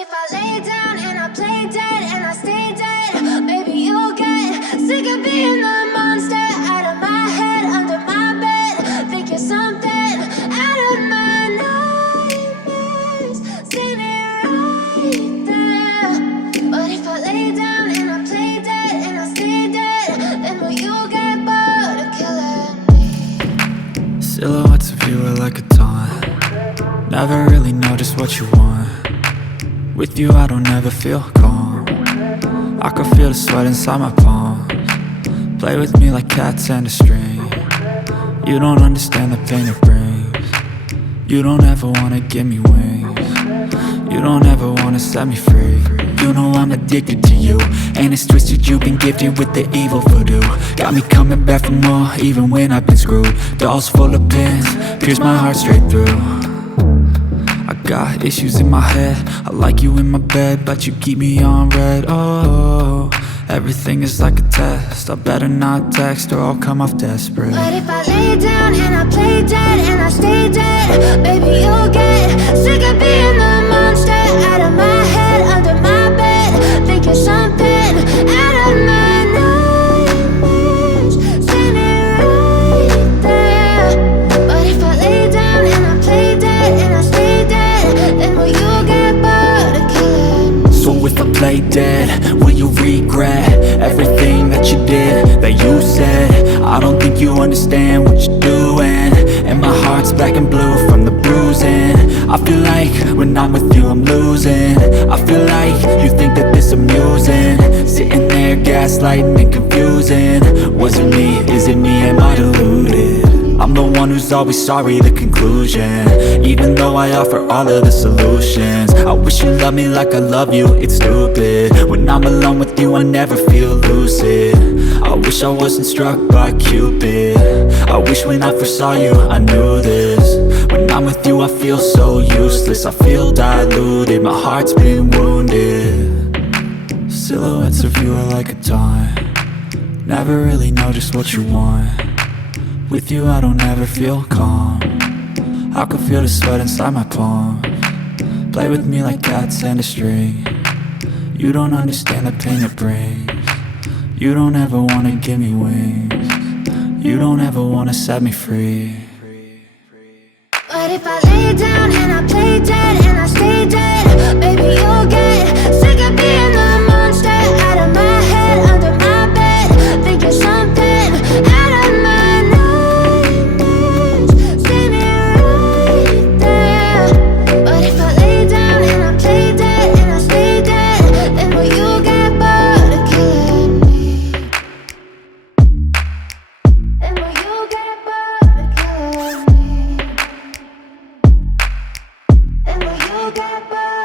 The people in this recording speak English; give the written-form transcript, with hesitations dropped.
if I lay down and I play dead and I stay dead? Maybe you'll get sick of being the monster out of my head, under my bed. Think you're something out of my nightmares, standing right there. But if I lay down and I play dead and I stay dead, then will you get bored of killing me? Silhouettes of you are like a taunt. Never really know just what you want. With you I don't ever feel calm. I can feel the sweat inside my palms. Play with me like cats and a string. You don't understand the pain it brings. You don't ever wanna give me wings. You don't ever wanna set me free. You know I'm addicted to you, and it's twisted, you've been gifted with the evil voodoo. Got me coming back for more, even when I've been screwed. Dolls full of pins, pierce my heart straight through. I got issues in my head, I like you in my bed, but you keep me on red. Oh, everything is like a test. I better not text or I'll come off desperate. But if I lay down and I play dead and I stay dead, baby you'll get sick of being the monster out of my head, under my bed. Think you're something out of my nightmares, standing right there. But if I lay down and I play dead and I stay dead, then will you get bored of killing me? So if I play dead, will you regret everything that you did, that you said? I don't think you understand what you're doing, and my heart's black and blue from the bruising. I feel like when I'm with you I'm losing. I feel like you think that this amusing, sitting there gaslighting and confusing. Was it me? Is it me? Am I deluded? I'm the one who's always sorry, the conclusion, even though I offer all of the solutions. I wish you loved me like I love you, it's stupid. When I'm alone with you I never feel lucid. I wish I wasn't struck by Cupid. I wish when I first saw you I knew this. When I'm with you I feel so useless, I feel diluted, my heart's been wounded. Silhouettes of you are like a taunt. Never really know just what you want. With you I don't ever feel calm. I can feel the sweat inside my palms. Play with me like cats and a string. You don't understand the pain it brings. You don't ever wanna give me wings. You don't ever wanna set me free. But if I lay down and I play dead and I stay dead, baby you'll get sick of being the monster out of my head, under my bed. Think you're something out of my nightmares, standing right there. But if I lay down and I play dead and I stay dead, then will you get bored of killing me? Then will you get bored of killing me? And will you get bored?